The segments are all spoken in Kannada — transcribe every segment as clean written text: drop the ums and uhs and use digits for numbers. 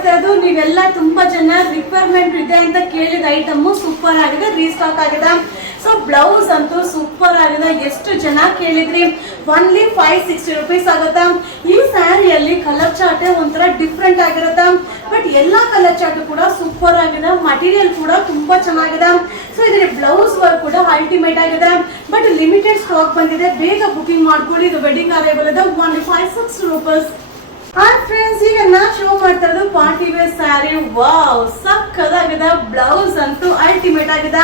ಮಾಡ್ತಾ ಇರೋದು ನೀವೆಲ್ಲ ತುಂಬಾ ಜನ ರಿಕ್ವೈರ್ಮೆಂಟ್ ಇದೆ ಅಂತ ಕೇಳಿದ ಐಟಮ್ ಸೂಪರ್ ಆಗಿದೆ, ರೀಸ್ಟಾಕ್ ಆಗಿದೆ. ಸೊ ಬ್ಲೌಸ್ ಅಂತೂ ಸೂಪರ್ ಆಗಿದೆ, ಎಷ್ಟು ಜನ ಕೇಳಿದ್ರಿ. ಒನ್ಲಿ 560 rupees ಆಗುತ್ತಾ. ಈ ಸ್ಯಾರಿಯಲ್ಲಿ ಕಲರ್ ಚಾರ್ಟ್ ಒಂಥರ ಡಿಫ್ರೆಂಟ್ ಆಗಿರುತ್ತೆ, ಬಟ್ ಎಲ್ಲಾ ಕಲರ್ ಚಾರ್ಟ್ ಕೂಡ ಸೂಪರ್ ಆಗಿದೆ, ಮಟೀರಿಯಲ್ ಕೂಡ ತುಂಬಾ ಚೆನ್ನಾಗಿದೆ. ಸೊ ಇದರ ಬ್ಲೌಸ್ ವರ್ಕ್ ಕೂಡ ಅಲ್ಟಿಮೇಟ್ ಆಗಿದೆ, ಬಟ್ ಲಿಮಿಟೆಡ್ ಸ್ಟಾಕ್ ಬಂದಿದೆ, ಬೇಗ ಬುಕಿಂಗ್ ಮಾಡ್ಕೊಳ್ಳಿ. ಇದು ವೆಡ್ಡಿಂಗ್ ಅರೈವಲ್ ಇದೆ, ಓನ್ಲಿ 560 rupees. ಹಾಯ್ ಫ್ರೆಂಡ್ಸ್, ಈಗ ನಾ ಶೋ ಮಾಡ್ತಾ ಇರೋದು party wear sari. Wow, ಸಕ್ಕದಾಗಿದೆ. Blouse ಅಂತೂ ಅಲ್ಟಿಮೇಟ್ ಆಗಿದೆ,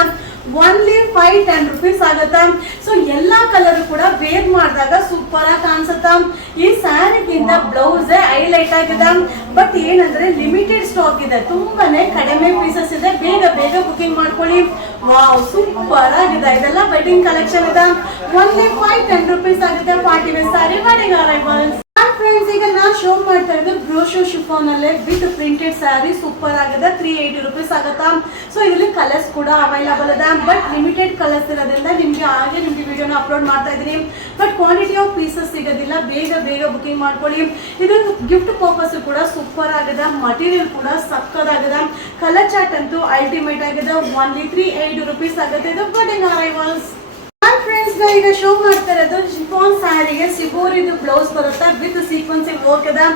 ಓನ್ಲಿ 510 rupees ಆಗುತ್ತಾ. ಸೊ ಎಲ್ಲಾ ಕಲರ್ ಕೂಡ ವೇರ್ ಮಾಡಿದಾಗ ಸೂಪರ್ ಆಗಿ ಕಾಣಿಸುತ್ತಾ. ಈ ಸ್ಯಾರಿಗಿಂತ ಬ್ಲೌಸ್ ಹೈಲೈಟ್ ಆಗಿದೆ, ಬಟ್ ಏನಂದ್ರೆ ಲಿಮಿಟೆಡ್ ಸ್ಟಾಕ್ ಇದೆ, ತುಂಬಾನೇ ಕಡಿಮೆ ಪೀಸಸ್ ಇದೆ, ಬೇಗ ಬೇಗ ಬುಕಿಂಗ್ ಮಾಡ್ಕೊಳ್ಳಿ. ವಾವ್, ಸೂಪರ್ ಆಗಿದೆ. ಇದೆಲ್ಲ ವೆಡ್ಡಿಂಗ್ ಕಲೆಕ್ಷನ್ ಇದೆ, ಓನ್ಲಿ 510 rupees ಆಗುತ್ತೆ. Party wear sari, wedding arrivals. Friends, ಈಗ ನಾ ಶೋ ಮಾಡ್ತಾ ಇರೋದು ಬ್ರೋಶೋ ಶಿಫಾನ್ ಅಲ್ಲೇ ವಿತ್ ಪ್ರಿಂಟೆಡ್ ಸ್ಯಾರಿ. ಸೂಪರ್ ಆಗಿದೆ, 380 rupees ಆಗುತ್ತಾ. ಸೊ ಇದರಲ್ಲಿ ಕಲರ್ಸ್ ಕೂಡ ಅವೈಲಬಲ್ ಇದೆ, ಬಟ್ ಲಿಮಿಟೆಡ್ ಕಲರ್ಸ್ ಇರೋದ್ರಿಂದ ನಿಮ್ಗೆ ವಿಡಿಯೋನ ಅಪ್ಲೋಡ್ ಮಾಡ್ತಾ ಇದೀನಿ, ಬಟ್ ಕ್ವಾಂಟಿಟಿ ಆಫ್ ಪೀಸಸ್ ಸಿಗೋದಿಲ್ಲ, ಬೇಗ ಬೇಗ ಬುಕಿಂಗ್ ಮಾಡ್ಕೊಳ್ಳಿ. ಇದು ಗಿಫ್ಟ್ ಪರ್ಪಸ್ ಕೂಡ ಸೂಪರ್ ಆಗಿದೆ, ಮಟೀರಿಯಲ್ ಕೂಡ ಸಕ್ಕದಾಗಿದೆ, ಕಲರ್ ಚಾರ್ಟ್ ಅಂತೂ ಅಲ್ಟಿಮೇಟ್ ಆಗಿದೆ. ಓನ್ಲಿ 380 rupees ಆಗುತ್ತೆ. ಇದು ವೆಡ್ಡಿಂಗ್ ಅರೈವಲ್ಸ್. ಫ್ರೆಂಡ್ಸ್, ಈಗ ಶೋ ಮಾಡ್ತಾ ಇರೋದು ಶಿಫಾನ್ ಸ್ಯಾರಿಗೆ ಸಿಬೋರಿದು ಬ್ಲೌಸ್ ಬರುತ್ತೆ ವಿತ್ ಸೀಕ್ವೆನ್ಸಿಂಗ್ ವರ್ಕ್ ಇದೆ,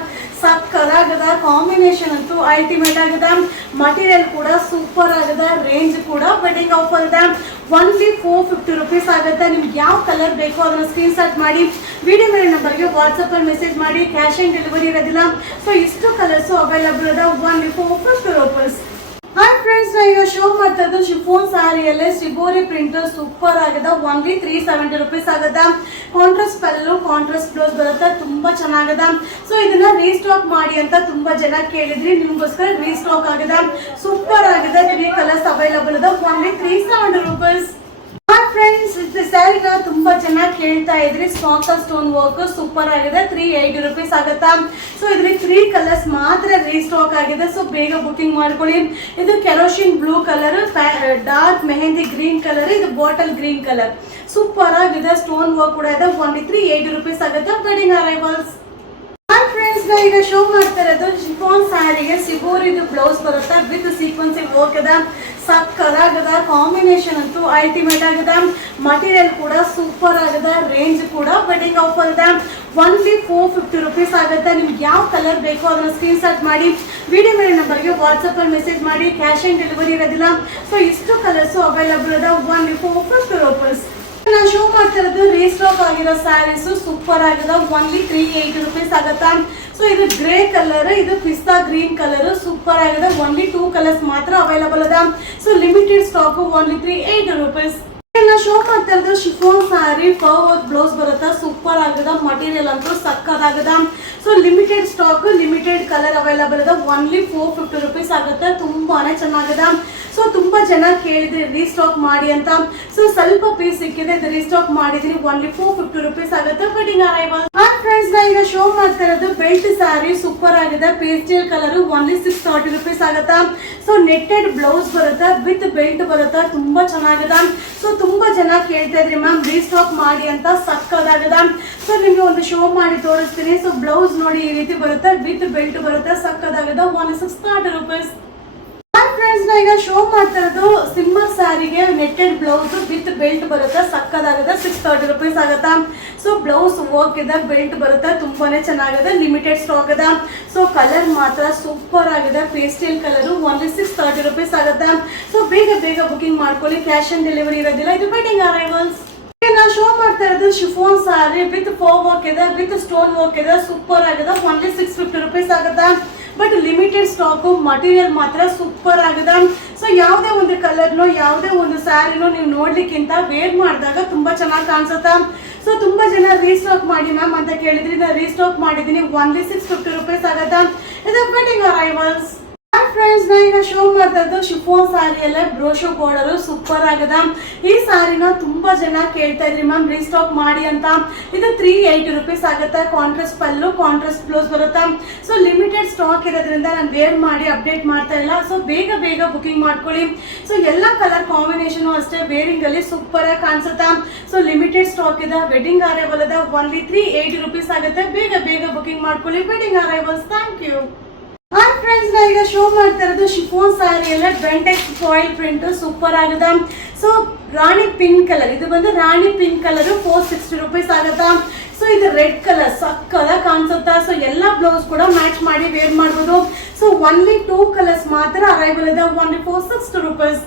ಸಕ್ಕದಾಗದ. ಕಾಂಬಿನೇಷನ್ ಅಂತೂ ಅಲ್ಟಿಮೇಟ್ ಆಗಿದೆ, ಮಟೀರಿಯಲ್ ಕೂಡ ಸೂಪರ್ ಆಗಿದೆ, ರೇಂಜ್ ಕೂಡ ವೆಡ್ಡಿಂಗ್ ಆಫರ್ ಇದೆ. ಓನ್ಲಿ 450 rupees ಆಗುತ್ತೆ. ನಿಮ್ಗೆ ಯಾವ ಕಲರ್ ಬೇಕೋ ಅದನ್ನ ಸ್ಕ್ರೀನ್ ಶಾಟ್ ಮಾಡಿ ವಿಡಿಯೋ ಮೇಲೆ ನಂಬರ್ಗೆ ವಾಟ್ಸಪ್ ಅಲ್ಲಿ ಮೆಸೇಜ್ ಮಾಡಿ. ಕ್ಯಾಶ್ ಆನ್ ಡೆಲಿವರಿ ಇರೋದಿಲ್ಲ. ಸೊ ಇಷ್ಟು ಕಲರ್ಸ್ ಅವೈಲಬಲ್ ಇದೆ, ಓನ್ಲಿ 450 rupees. ಹಾಯ್ ಫ್ರೆಂಡ್ಸ್, ಈಗ ಶೋ ಮಾಡ್ತಾ ಇದ್ದು ಶಿಫೋನ್ ಸ್ಯಾರಿಯಲ್ಲೇ ಶಿಬೋರಿ ಪ್ರಿಂಟ್ ಸೂಪರ್ ಆಗಿದೆ, ಓನ್ಲಿ 370 rupees ಆಗುತ್ತೆ. ಕಾಂಟ್ರಾಸ್ಟ್ ಪಲ್ಲು, ಕಾಂಟ್ರಾಸ್ಟ್ ಬ್ಲೌಸ್ ಬರುತ್ತೆ, ತುಂಬಾ ಚೆನ್ನಾಗಿದೆ. ಸೊ ಇದನ್ನ ರೀಸ್ಟಾಕ್ ಮಾಡಿ ಅಂತ ತುಂಬಾ ಜನ ಕೇಳಿದ್ರಿ, ನಿಮ್ಗೋಸ್ಕರ ರೀಸ್ಟಾಕ್ ಆಗಿದೆ, ಸೂಪರ್ ಆಗಿದೆ. 3 ಕಲರ್ಸ್ ಅವೈಲಬಲ್ ಇದೆ, ಓನ್ಲಿ 370 rupees. ಫ್ರೆಂಡ್ಸ್, ಸ್ಯಾರಿನ ತುಂಬಾ ಜನ ಕೇಳ್ತಾ ಇದ್ರಿ, ಸ್ಟೋನ್ ವರ್ಕ್ ಸೂಪರ್ ಆಗಿದೆ, 380 rupees ಆಗುತ್ತಾ. ಸೊ ಇದ್ರಲ್ಲಿ 3 ಕಲರ್ಸ್ ಮಾತ್ರ ರೀಸ್ಟಾಕ್ ಆಗಿದೆ, ಸೊ ಬೇಗ ಬುಕಿಂಗ್ ಮಾಡ್ಕೊಳ್ಳಿ. ಇದು kerosene blue colour, dark mehndi green colour, ಇದು ಬಾಟಲ್ ಗ್ರೀನ್ ಕಲರ್, ಸೂಪರ್ ಆಗಿದೆ. ಸ್ಟೋನ್ ವರ್ಕ್ ಕೂಡ ಇದೆ, ಓನ್ಲಿ 380 rupees ಆಗುತ್ತೆ. Wedding arrivals. ಫ್ರೆಂಡ್ಸ್, ಈಗ ಶೋ ಮಾಡ್ತಾ ಇರೋದು ಶಿಫಾನ್ ಸ್ಯಾರಿಗೆ ಸಿಬೋರಿದು ಬ್ಲೌಸ್ ಬರುತ್ತೆ ವಿತ್ ಸೀಕ್ವೆನ್ಸಿಂಗ್ ವರ್ಕ್ ಇದೆ, ಸಕ್ಕದಾಗದ. ಕಾಂಬಿನೇಷನ್ ಅಂತೂ ಅಲ್ಟಿಮೇಟ್ ಆಗಿದೆ, ಮಟೀರಿಯಲ್ ಕೂಡ ಸೂಪರ್ ಆಗಿದೆ, ರೇಂಜ್ ಕೂಡ ವೆಡ್ಡಿಂಗ್ ಆಫರ್ ಇದೆ. ಓನ್ಲಿ 450 rupees ಆಗುತ್ತೆ. ನಿಮ್ಗೆ ಯಾವ ಕಲರ್ ಬೇಕೋ ಅದನ್ನ ಸ್ಕ್ರೀನ್ ಶಾಟ್ ಮಾಡಿ ವಿಡಿಯೋ ಮೇಲೆ ನಂಬರ್ಗೆ ವಾಟ್ಸಪ್ ಅಲ್ಲಿ ಮೆಸೇಜ್ ಮಾಡಿ. ಕ್ಯಾಶ್ ಆನ್ ಡೆಲಿವರಿ ಇರೋದಿಲ್ಲ. ಸೊ ಇಷ್ಟು ಕಲರ್ಸ್ ಅವೈಲಬಲ್ ಇದೆ, ಓನ್ಲಿ 450 rupees. ನಾನು ಶೋ ಮಾಡ್ತಾ ಇರೋದು ರೀಸ್ಟಾಕ್ ಆಗಿರೋ ಸ್ಯಾರೀಸ್ ಸೂಪರ್ ಆಗಿದೆ, ಓನ್ಲಿ 380 rupees ಆಗುತ್ತಾ. ಸೊ ಇದು ಗ್ರೇ ಕಲರ್, ಇದು ಪಿಸ್ತಾ ಗ್ರೀನ್ ಕಲರ್, ಸೂಪರ್ ಆಗಿದೆ. ಓನ್ಲಿ 2 ಕಲರ್ಸ್ ಮಾತ್ರ ಅವೈಲಬಲ್ ಇದೆ, so limited stock, only 380 rupees. Show ಮಾಡ್ತಾ ಇರೋದು chiffon sari, fur work blouse ಬರುತ್ತೆ, ಸೂಪರ್ ಆಗಿದೆ, ಮಟೀರಿಯಲ್ ಅಂತೂ ಸಕ್ಕದಾಗಿದೆ. So limited stock, limited colour available ಇದೆ, ಓನ್ಲಿ 450 rupees ಆಗುತ್ತೆ, ತುಂಬಾನೇ ಚೆನ್ನಾಗಿದೆ. ಸೊ ತುಂಬಾ ಜನ ಕೇಳಿದ್ರಿ ರೀಸ್ಟಾಕ್ ಮಾಡಿ ಅಂತ, ಸೊ ಸ್ವಲ್ಪ ಪೀಸ್ ಸಿಕ್ಕಿದೆ, ಇದು ರೀಸ್ಟಾಕ್ ಮಾಡಿದ್ರಿ, ಓನ್ಲಿ 450 rupees ಆಗುತ್ತೆ. Wedding arrival. ಫ್ರೆಂಡ್ಸ್, ಈಗ ಶೋ ಮಾಡ್ತಾ ಇರೋದು ಬೆಲ್ಟ್ ಸ್ಯಾರಿ, ಸೂಪರ್ ಆಗಿದೆ, ಪೇಸ್ಟಲ್ ಕಲರ್, ಓನ್ಲಿ 630 rupees ಆಗುತ್ತಾ. ಸೊ ನೆಟ್ಟೆಡ್ ಬ್ಲೌಸ್ ಬರುತ್ತೆ ವಿತ್ ಬೆಲ್ಟ್ ಬರುತ್ತೆ, ತುಂಬಾ ಚೆನ್ನಾಗಿದೆ. ಸೊ ತುಂಬಾ ಜನ ಕೇಳ್ತಾ ಇದ್ರಿ ಮ್ಯಾಮ್ ರೀಸ್ಟಾಕ್ ಮಾಡಿ ಅಂತ, ಸಕ್ಕದಾಗಿದೆ. ಸೊ ನಿಮ್ಗೆ ಒಂದು ಶೋ ಮಾಡಿ ತೋರಿಸ್ತೀನಿ. ಸೊ ಬ್ಲೌಸ್ ನೋಡಿ, ಈ ರೀತಿ ಬರುತ್ತೆ, ವಿತ್ ಬೆಲ್ಟ್ ಬರುತ್ತೆ, ಸಕ್ಕದಾಗಿದೆ, ಓನ್ಲಿ 630 rupees. ಫ್ರೆಂಡ್ಸ್, ಈಗ ಶೋ ಮಾಡ್ತಾ ಇರೋದು ಸಿಮ್ಮರ್ ಸ್ಯಾರಿಗೆ ನೆಟ್ಟೆಡ್ ಬ್ಲೌಸ್ ವಿತ್ ಬೆಲ್ಟ್ ಬರುತ್ತೆ, ಸಕ್ಕದಾಗಿದೆ, 630 rupees ಆಗುತ್ತಾ. ಸೊ ಬ್ಲೌಸ್ ವರ್ಕ್ ಇದೆ, ಬೆಲ್ಟ್ ಬರುತ್ತೆ, ತುಂಬಾನೇ ಚೆನ್ನಾಗಿದೆ, ಲಿಮಿಟೆಡ್ ಸ್ಟಾಕ್ ಇದೆ. ಸೊ ಕಲರ್ ಮಾತ್ರ ಸೂಪರ್ ಆಗಿದೆ, ಪೇಸ್ಟಲ್ ಕಲರ್, ಓನ್ಲಿ 630 rupees ಆಗುತ್ತೆ. ಸೊ ಬೇಗ ಬೇಗ ಬುಕಿಂಗ್ ಮಾಡ್ಕೊಳ್ಳಿ, ಕ್ಯಾಶ್ ಆನ್ ಡೆಲಿವರಿ ಇರೋದಿಲ್ಲ. ಇದು ವೆಡ್ಡಿಂಗ್ ಅರೈವಲ್ಸ್. ನಾನು ಶೋ ಮಾಡ್ತಾ ಇರೋದು chiffon sari with four work ಇದೆ, ವಿತ್ ಸ್ಟೋನ್ ವರ್ಕ್ ಇದೆ, ಸೂಪರ್ ಆಗಿದೆ, ಓನ್ಲಿ 650 rupees ಆಗುತ್ತೆ. ಬಟ್ ಲಿಮಿಟೆಡ್ ಸ್ಟಾಕ್, ಮಟೀರಿಯಲ್ ಮಾತ್ರ ಸೂಪರ್ ಆಗಿದೆ. ಸೊ ಯಾವುದೇ ಒಂದು ಕಲರ್ನು, ಯಾವುದೇ ಒಂದು ಸ್ಯಾರಿನೂ ನೀವು ನೋಡ್ಲಿಕ್ಕಿಂತ ವೇರ್ ಮಾಡಿದಾಗ ತುಂಬಾ ಚೆನ್ನಾಗಿ ಕಾಣಿಸುತ್ತಾ. ಸೊ ತುಂಬಾ ಜನ ರೀಸ್ಟಾಕ್ ಮಾಡಿ ಮ್ಯಾಮ್ ಅಂತ ಕೇಳಿದ್ರಿ, ನಾನು ರೀಸ್ಟಾಕ್ ಮಾಡಿದೀನಿ, ಓನ್ಲಿ 650 rupees ಆಗುತ್ತೆ. ಇದು ವೆಡ್ಡಿಂಗ್ ಅರೈವಲ್ಸ್. ಫ್ರೆಂಡ್ಸ್, ನಾ ಈಗ ಶೋ ಮಾಡ್ತಾ ಇದ್ದು ಶಿಫೋನ್ ಸ್ಯಾರಿಯಲ್ಲೇ ಬ್ರೋಶೋ ಬಾರ್ಡರ್, ಸೂಪರ್ ಆಗಿದೆ. ಈ ಸ್ಯಾರಿನ ತುಂಬಾ ಜನ ಕೇಳ್ತಾ ಇದ್ರಿ ಮ್ಯಾಮ್ ರೀಸ್ಟಾಕ್ ಮಾಡಿ ಅಂತ. ಇದು 380 rupees ಆಗುತ್ತೆ, ಕಾಂಟ್ರಾಸ್ಟ್ ಪಲ್ಲು, ಕಾಂಟ್ರಾಸ್ಟ್ ಬ್ಲೌಸ್ ಬರುತ್ತೆ. ಸೊ ಲಿಮಿಟೆಡ್ ಸ್ಟಾಕ್ ಇರೋದ್ರಿಂದ ನಾನು ವೇರ್ ಮಾಡಿ ಅಪ್ಡೇಟ್ ಮಾಡ್ತಾ ಇಲ್ಲ, ಸೊ ಬೇಗ ಬೇಗ ಬುಕಿಂಗ್ ಮಾಡ್ಕೊಳ್ಳಿ. ಸೊ ಎಲ್ಲ ಕಲರ್ ಕಾಂಬಿನೇಷನ್ ಅಷ್ಟೇ, ವೇರಿಂಗ್ ಅಲ್ಲಿ ಸೂಪರ್ ಆಗಿ ಕಾಣಿಸುತ್ತಾ. ಸೊ ಲಿಮಿಟೆಡ್ ಸ್ಟಾಕ್ ಇದೆ, ವೆಡ್ಡಿಂಗ್ ಅರೈವಲ್ ಇದೆ, ಓನ್ಲಿ 380 rupees ಆಗುತ್ತೆ. ಬೇಗ ಬೇಗ ಬುಕಿಂಗ್ ಮಾಡ್ಕೊಳ್ಳಿ. Wedding arrivals. Thank you. Hi friends, ಈಗ ಮಾಡ್ತಾ ಇರೋದು ಶಿಫೋನ್ ಸ್ಯಾರಿ ಎಲ್ಲ ಬೆಂಟೆಕ್ಸ್ ಫಾಯಿಲ್ ಪ್ರಿಂಟ್ ಸೂಪರ್ ಆಗಿದೆ. ಸೊ ರಾಣಿ ಪಿಂಕ್ ಕಲರ್, ಇದು ಬಂದು ರಾಣಿ ಪಿಂಕ್ ಕಲರ್ 460 ರೂಪೀಸ್ ಆಗುತ್ತಾ. ಸೊ ಇದು ರೆಡ್ ಕಲರ್ ಸಕ್ಕದ ಕಾಣಿಸುತ್ತಾ. ಸೊ ಎಲ್ಲ ಬ್ಲೌಸ್ ಕೂಡ ಮ್ಯಾಚ್ ಮಾಡಿ ವೇರ್ ಮಾಡ್ಬೋದು. ಸೊ ಓನ್ಲಿ 2 ಕಲರ್ಸ್ ಮಾತ್ರ ಅರೈವಲ್ ಇದೆ, ಓನ್ಲಿ 460 ರೂಪೀಸ್.